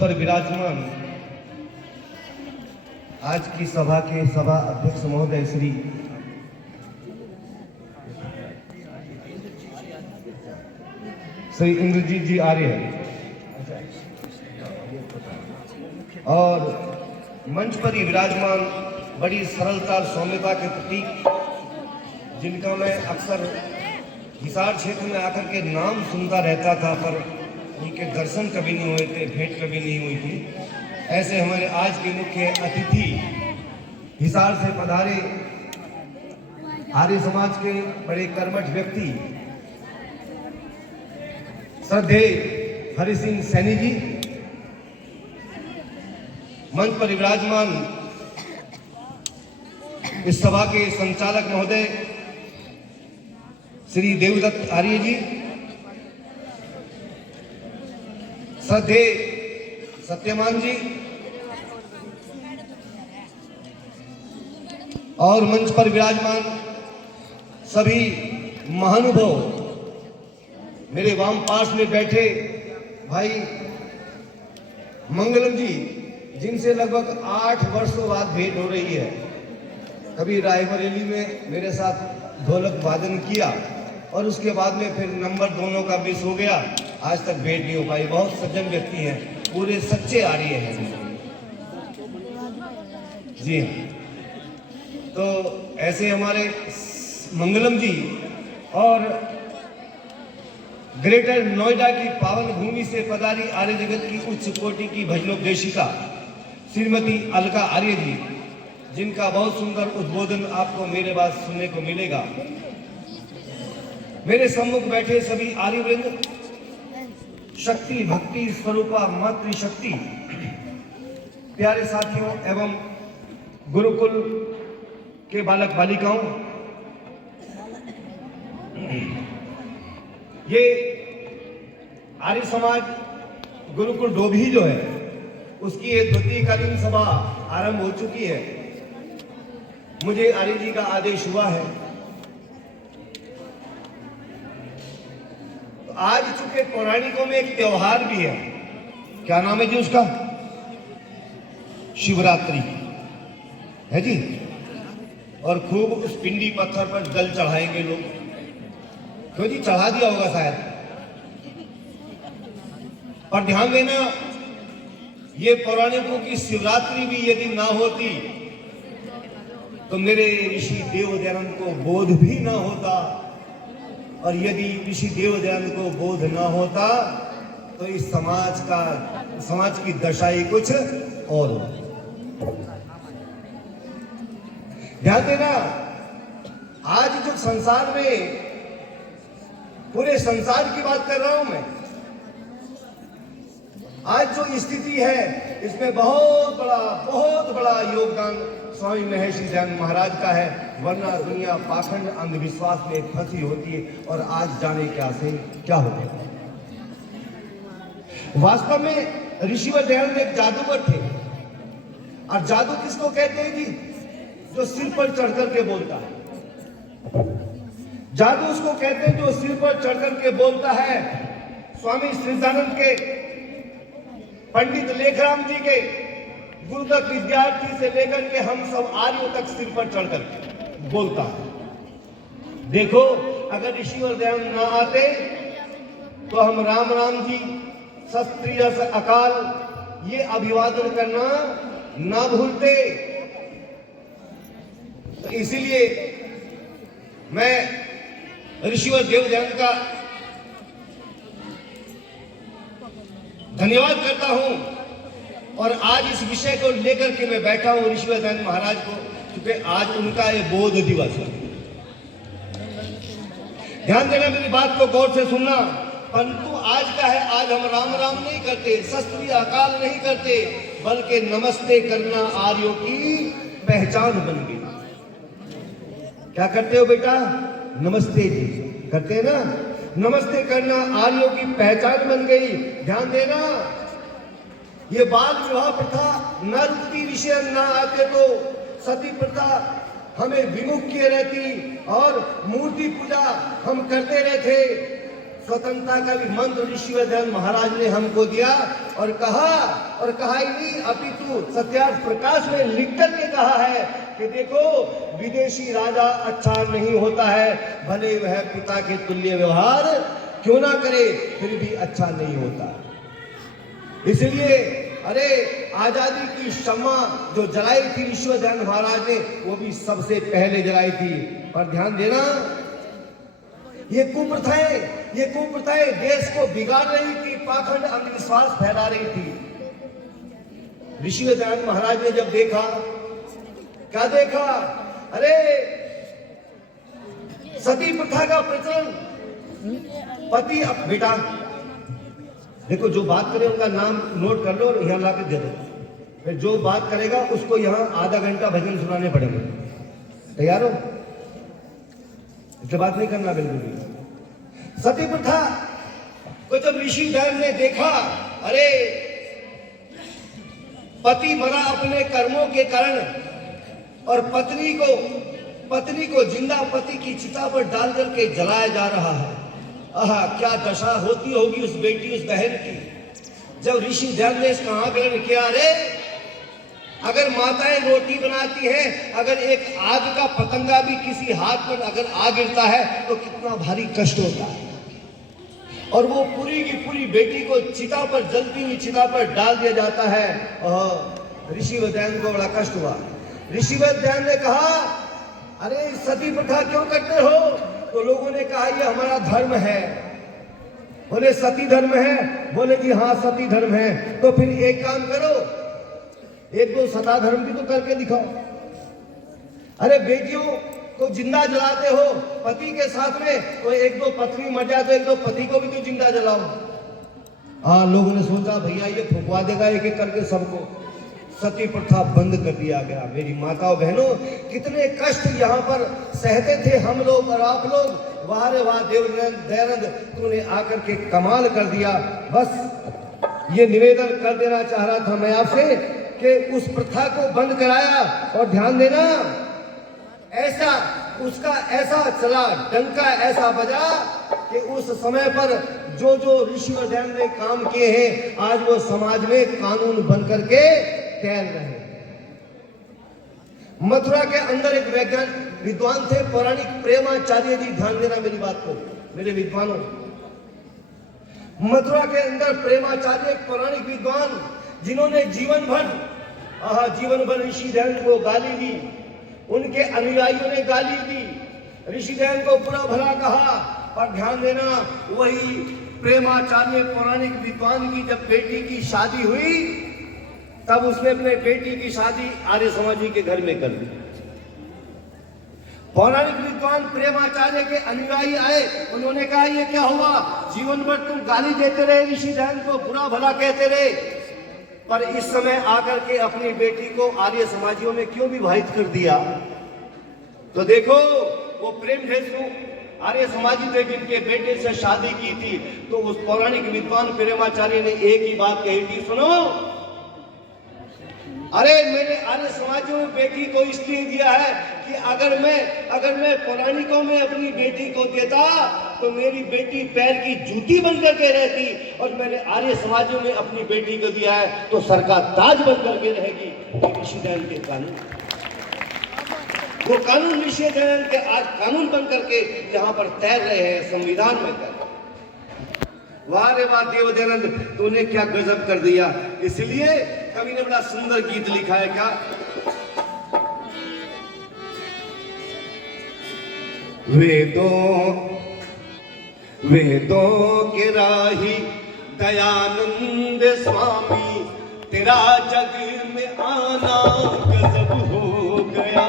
पर विराजमान आज की सभा के सभा अध्यक्ष महोदय श्री इंद्रजीत जी आर्य और मंच पर ही विराजमान बड़ी सरलता और सौम्यता के प्रतीक, जिनका मैं अक्सर हिसार क्षेत्र में आकर के नाम सुनता रहता था, पर उनके दर्शन कभी नहीं हुए थे, भेंट कभी नहीं हुई थी। ऐसे हमारे आज के मुख्य अतिथि हिसार से पधारे आर्य समाज के बड़े कर्मठ व्यक्ति श्रद्धेय हरि सिंह सैनी जी, मंच पर विराजमान इस सभा के संचालक महोदय श्री देवदत्त आर्य जी, श्रद्धेय सत्यमान जी और मंच पर विराजमान सभी महानुभाव, मेरे वाम पार्श्व में बैठे भाई मंगलम जी, जिनसे लगभग 8 वर्षों बाद भेंट हो रही है। कभी रायबरेली में मेरे साथ ढोलक वादन किया और उसके बाद में फिर नंबर दोनों का मिस हो गया, आज तक भेंट नहीं हो पाई। बहुत सज्जन व्यक्ति हैं, पूरे सच्चे आर्य हैं जी। तो ऐसे हमारे मंगलम जी और ग्रेटर नोएडा की पावन भूमि से पधारी आर्य जगत की उच्च कोटि की भजनोपदेशिका श्रीमती अलका आर्य जी, जिनका बहुत सुंदर उद्बोधन आपको मेरे बाद सुनने को मिलेगा। मेरे सम्मुख बैठे सभी आर्यवृंद, शक्ति भक्ति स्वरूपा मातृशक्ति, प्यारे साथियों एवं गुरुकुल के बालक बालिकाओं, ये आर्य समाज गुरुकुल डोभी जो है उसकी एक द्वितीयकालीन सभा आरंभ हो चुकी है। मुझे आर्य जी का आदेश हुआ है, तो आज चूंकि पौराणिकों में एक त्योहार भी है, क्या नाम है जी उसका? शिवरात्रि है जी। और खूब उस पिंडी पत्थर पर जल चढ़ाएंगे लोग, क्यों जी? चढ़ा दिया होगा शायद। पर ध्यान देना, ये पौराणिकों की शिवरात्रि भी यदि ना होती तो मेरे ऋषि देव दयानंद को बोध भी ना होता, और यदि ऋषि देव दयानंद को बोध ना होता तो इस समाज की दशा ही कुछ और होती। ध्यान देना, आज जो संसार में, पूरे संसार की बात कर रहा हूं मैं, आज जो स्थिति है इसमें बहुत बड़ा योगदान स्वामी महर्षि दयानंद महाराज का है, वरना दुनिया पाखंड अंधविश्वास में फंसी होती है और आज जाने क्या से क्या होता है। वास्तव में ऋषिवर दयानंद एक जादूगर थे, और जादू किसको कहते हैं जी? जो सिर पर चढ़ करके बोलता है। जादू उसको कहते हैं जो सिर पर चढ़ करके बोलता है। स्वामी श्रीदानंद के, पंडित लेखराम जी के गुरुदत्त विद्यार्थी से लेकर के हम सब आर्यों तक सिर पर चढ़ कर बोलता है। देखो, अगर ऋषिवर दयानंद ना आते तो हम राम राम जी, सत अकाल, ये अभिवादन करना ना भूलते। तो इसीलिए मैं ऋषिवर देव दयानंद का धन्यवाद करता हूं, और आज इस विषय को लेकर के मैं बैठा हूं ऋषिवर दयानंद महाराज को, क्योंकि आज उनका ये बोध दिवस है। ध्यान देना, मेरी बात को गौर से सुनना। परंतु आज का है, आज हम राम राम नहीं करते, शस्त्री अकाल नहीं करते, बल्कि नमस्ते करना आर्यों की पहचान बन गई। क्या करते हो बेटा? नमस्ते जी करते हैं ना। नमस्ते करना आर्यों की पहचान बन गई। ध्यान देना, ये बाल विवाह प्रथा न रुकती, विषय न आते तो सती प्रथा हमें विमुख किए रहती और मूर्ति पूजा हम करते रहते। स्वतंत्रता का भी मंत्र ऋषि दयानंद महाराज ने हमको दिया और कहा ही नहीं अपितु सत्यार्थ प्रकाश में लिख करके कहा है कि देखो विदेशी राजा अच्छा नहीं होता है, भले वह पिता के तुल्य व्यवहार क्यों ना करे फिर भी अच्छा नहीं होता। इसलिए अरे आजादी की शम्मा जो जलाई थी ऋषि दयानंद महाराज ने वो भी सबसे पहले जलाई थी। पर ध्यान देना ये कुप्रथाएं देश को बिगाड़ रही थी, पाखंड अंधविश्वास फैला रही थी। ऋषि दयानंद महाराज ने जब देखा, क्या देखा, अरे सती प्रथा का प्रचलन, पति अब बेटा देखो जो बात करे उनका नाम नोट कर लो और यहाँ ला के दे दो, फिर जो बात करेगा उसको यहाँ आधा घंटा भजन सुनाने पड़ेंगे। तैयार हो? इसलिए बात नहीं करना बिल्कुल भी। सती प्रथा को जब ऋषि दयानंद ने देखा, अरे पति मरा अपने कर्मों के कारण और पत्नी को जिंदा पति की चिता पर डाल करके जलाया जा रहा है। आहा क्या दशा होती होगी उस बेटी उस बहन की। जब ऋषि दयानंद ने इसका आकलन किया, अरे अगर माताएं रोटी बनाती हैं, अगर एक आग का पतंगा भी किसी हाथ पर अगर आ गिरता है तो कितना भारी कष्ट होता है, और वो पूरी की पूरी बेटी को चिता पर जलती हुई चिता पर डाल दिया जाता है। ऋषि दयानंद को बड़ा कष्ट हुआ। ऋषि दयानंद ने कहा, अरे सती प्रथा क्यों करते हो? तो लोगों ने कहा ये हमारा धर्म है। बोले सती धर्म है? बोले जी हाँ सती धर्म है। तो फिर एक काम करो, एक दो सता धर्म भी तो करके दिखाओ। अरे बेटियों को जिंदा जलाते हो पति के साथ में, तो एक दो पत्नी मर जाए तो एक दो पति को भी तो जिंदा जलाओ। हाँ लोगों ने सोचा भैया ये फुकवा देगा एक एक करके सबको। सती प्रथा बंद कर दिया गया। मेरी माताओं बहनों कितने कष्ट यहाँ पर सहते थे हम लोग और आप लोग। वाह रे वाह दयानंद तूने आकर के कमाल कर दिया। बस ये निवेदन कर देना चाह रहा था मैं आपसे कि उस प्रथा को बंद कराया। और ध्यान देना ऐसा उसका ऐसा चला, डंका ऐसा बजा कि उस समय पर जो जो ऋषि और दयानंद ने काम किए हैं आज वो समाज में कानून बन करके तैर रहे। मथुरा के अंदर एक वैज्ञानिक विद्वान थे पौराणिक प्रेमाचार्य जी। ध्यान देना मेरी बात को मेरे विद्वानों। मथुरा के अंदर प्रेमाचार्य एक पौराणिक विद्वान जिन्होंने जीवन भर ऋषि दयानंद को गाली दी, उनके अनुयायियों ने गाली दी, ऋषि दयानंद को बुरा भला कहा। पर ध्यान देना वही प्रेमाचार्य पौराणिक विद्वान की जब बेटी की शादी हुई तब उसने अपने बेटी की शादी आर्य समाजी के घर में कर दी। पौराणिक विद्वान प्रेमाचार्य के अनुयायी आए, उन्होंने कहा ये क्या हुआ, जीवन भर तुम गाली देते रहे, ऋषि दयानंद को बुरा भला कहते रहे, पर इस समय आकर के अपनी बेटी को आर्य समाजियों में क्यों विवाहित कर दिया? तो देखो वो प्रेम भेषु आर्य समाजी थे जिनके बेटे से शादी की थी। तो उस पौराणिक विद्वान प्रेमाचार्य ने एक ही बात कही थी, सुनो अरे मैंने आर्य समाजियों में बेटी को इसलिए दिया है कि अगर मैं पौराणिकों में अपनी बेटी को देता तो मेरी बेटी पैर की जूती बन करके रहती, और मैंने आर्य समाजियों में अपनी बेटी को दिया है तो सर का ताज बन करके रहेगी। ऋषि दयानंद के कानून, वो कानून ऋषि दयानंद के आज कानून बन करके यहाँ पर तैर रहे हैं, संविधान में तैर। वाह रे वाह देव दयानंद तूने क्या गजब कर दिया। इसलिए कवि ने बड़ा सुंदर गीत लिखा है, क्या वेदों के राही दयानंद स्वामी तेरा जग में आना गजब हो गया।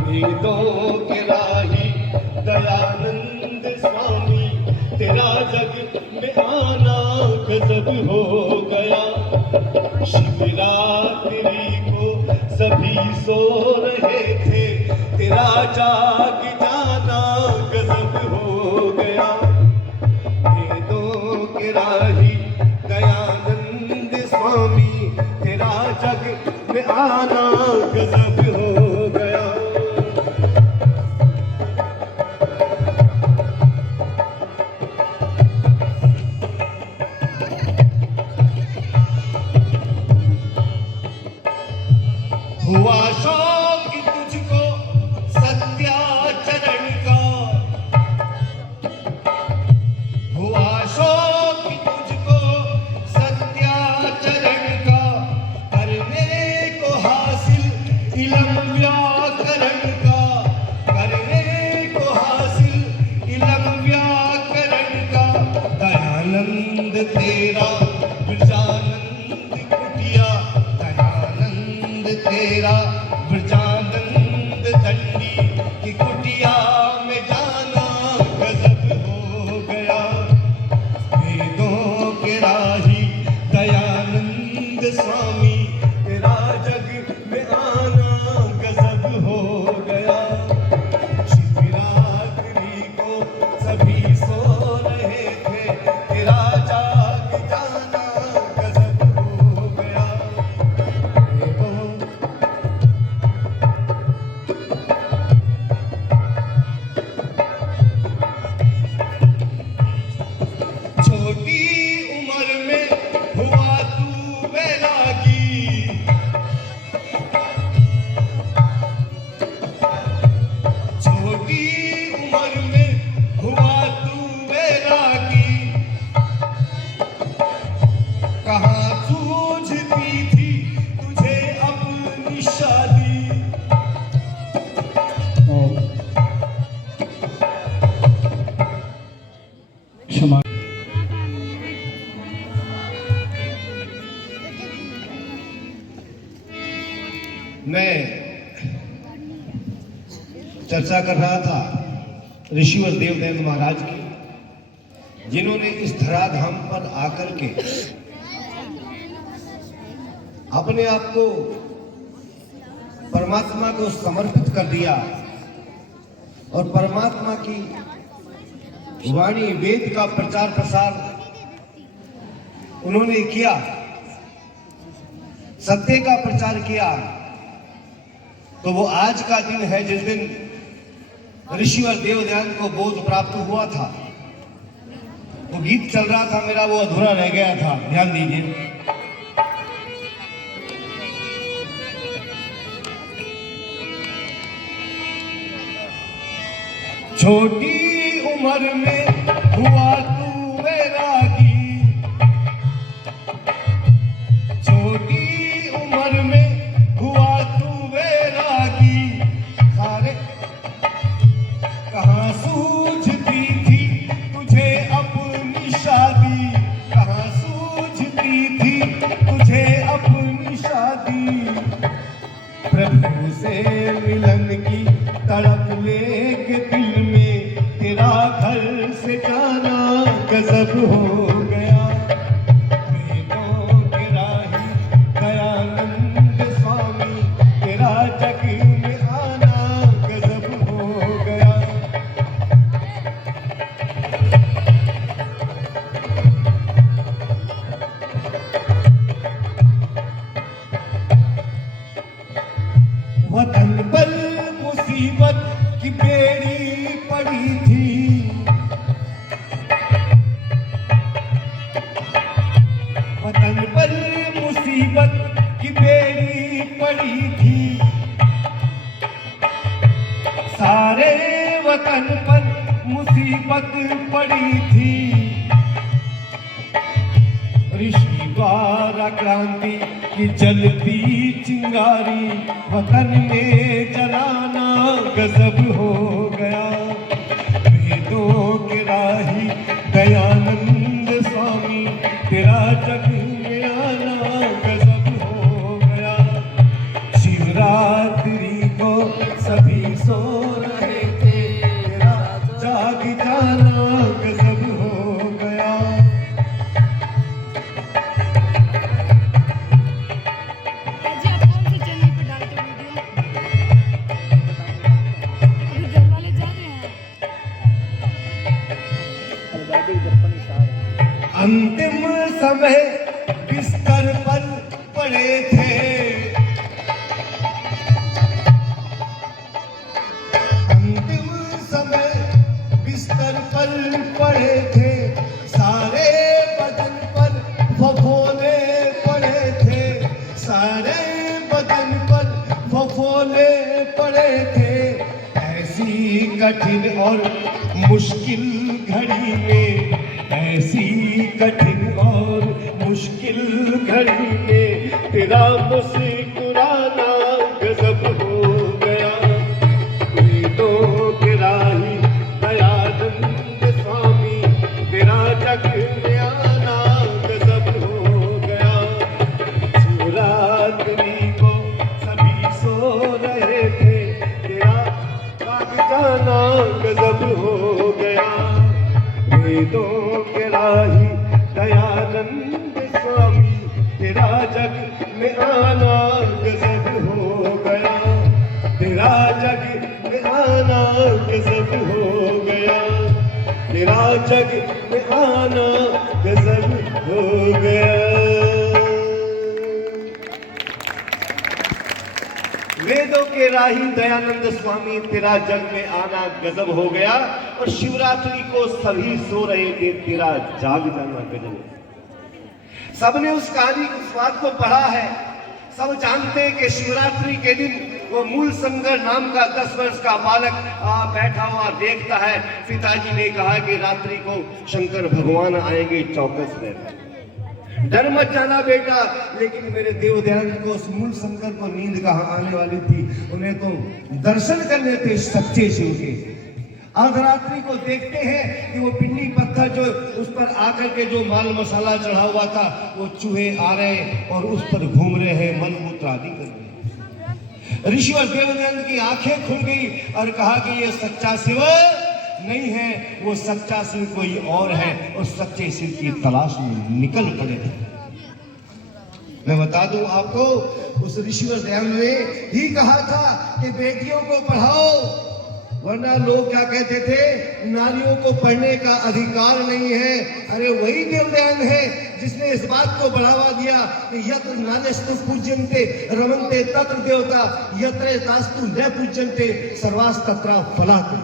वेदों के राही दयानंद स्वामी तेरा जग में आना गजब हो गया। शिवरात्रि को सभी सो रहे थे, तेरा जाग जाना गजब हो गया। वेदों के राही दयानंद स्वामी तेरा जग में आना गजब हो गया। छोटी उम्र में हुआ तू वैरागी, कहाँ सूझती थी तुझे अपनी शादी। क्षमा। मैं चर्चा कर रहा था ऋषिवर देवदत्त महाराज की, जिन्होंने इस धराधाम पर आकर के अपने आप को परमात्मा को समर्पित कर दिया और परमात्मा की वाणी वेद का प्रचार प्रसार उन्होंने किया, सत्य का प्रचार किया। तो वो आज का दिन है जिस दिन ऋषिवर देवदत्त को बोध प्राप्त हुआ था। वो गीत चल रहा था मेरा, वो अधूरा रह गया था, ध्यान दीजिए। छोटी उम्र में हुआ तू वैरागी, छोटी उम्र में हुआ तू वैरागी, सारे कहाँ सूझती थी तुझे अपनी शादी, कहाँ सूझती थी तुझे अपनी शादी। प्रभु से मिलन की तड़प लेके दिल में तेरा घर से जाना गजब हो गया। वेदों के राही दयानंद स्वामी, तेरा जग में आना गजब हो गया। वतन पर मुसीबत की बेड़ी पड़ी थी, वतन पर मुसीबत की बेड़ी पड़ी थी, सारे वतन पर मुसीबत पड़ी थी। ऋषि द्वारा क्रांति की जलती चिंगारी, वतन में जलाना गजब हो गया। वेदों के राही दयानंद स्वामी, तेरा जग में आना गजब हो गया। शिवरात्रि को सभी सो रहे थे, तेरा जाग जाना गजब हो गया। अंतिम समय बिस्तर पर पड़े थे, अंतिम समय बिस्तर पर पड़े थे, सारे बदन पर फफोले पड़े थे, सारे बदन पर फफोले पड़े थे। ऐसी कठिन और मुश्किल घड़ी में, ऐसी कठिन और मुश्किल घड़ी में तेरा मुस्कुराना गजब हो गया। वेदों के राही दयानंद स्वामी, तेरा जग में आना गजब हो गया। शिवरात्रि को सभी सो रहे थे, तेरा जाग जाना गजब हो गया। वेदों के राही दयानंद स्वामी, तेरा जग में आना गजब हो गया, तेरा जग में आना गजब हो गया, तेरा जग में आना गजब हो गया। वेदों के राही दयानंद स्वामी, तेरा जग में आना गजब हो गया। और शिवरात्रि को सभी सो रहे थे, तेरा जाग जाना गजब। सबने उस कहानी उस बात को पढ़ा है, सब जानते हैं कि शिवरात्रि के दिन वो मूल शंकर नाम का 10 वर्ष का बालक बैठा हुआ देखता है। पिताजी ने कहा कि रात्रि को शंकर भगवान आएंगे, चौकस रहना, डर मत जाना बेटा। लेकिन मेरे देव दयानंद को उस मूल शंकर को नींद कहाँ आने वाली थी, उन्हें तो दर्शन करने थे सच्चे शिव के। अर्धरात्रि को देखते हैं कि वो पिंडी पत्थर जो उस पर आकर के जो माल मसाला चढ़ा हुआ था, वो चूहे आ रहे हैं और उस पर घूम रहे हैं, मलमूत्र आदि कर रहे हैं। ऋषिवर देवदयानंद की आंखें खुल गई और कहा कि ये सच्चा शिव नहीं है, वो सच्चा शिव कोई और है, और सच्चे शिव की तलाश में निकल पड़े। मैं बता दूं आपको, उस ऋषिवर दयानंद ने ही कहा था कि बेटियों को पढ़ाओ, वरना लोग क्या कहते थे, नारियों को पढ़ने का अधिकार नहीं है। अरे वही देवदयानंद है जिसने इस बात को बढ़ावा दिया कि यत्र नान्यस्तु पूज्यन्ते रमन्ते तत्र देवता, यत्र दास्तु न पूज्यन्ते सर्वास् तत्र फलाते।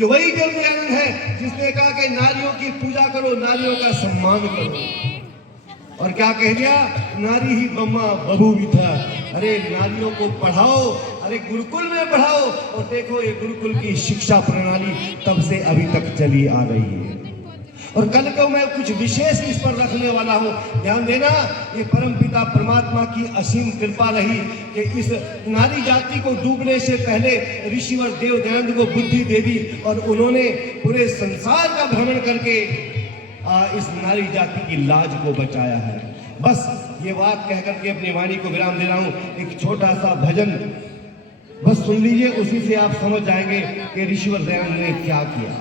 ये वही देवदयानंद है जिसने कहा कि नारियों की पूजा करो, नारियों का सम्मान करो। और क्या कह दिया, नारी ही ब्रह्मा बभूविथा। अरे नारियों को पढ़ाओ, अरे गुरुकुल में पढ़ाओ। और देखो ये गुरुकुल की शिक्षा प्रणाली तब से अभी तक चली आ रही है। और कल को मैं कुछ विशेष इस पर रखने वाला हूँ, ध्यान देना। ये परमपिता परमात्मा की असीम कृपा रही कि इस नारी जाति को डूबने से पहले ऋषिवर देव दयानंद को बुद्धि दे दी, और उन्होंने पूरे संसार का भ्रमण करके इस नारी जाति की लाज को बचाया है। बस ये बात कहकर के अपनी वाणी को विराम दे रहा हूँ। एक छोटा सा भजन बस सुन लीजिए, उसी से आप समझ जाएंगे कि ऋषिवर दयानंद ने क्या किया।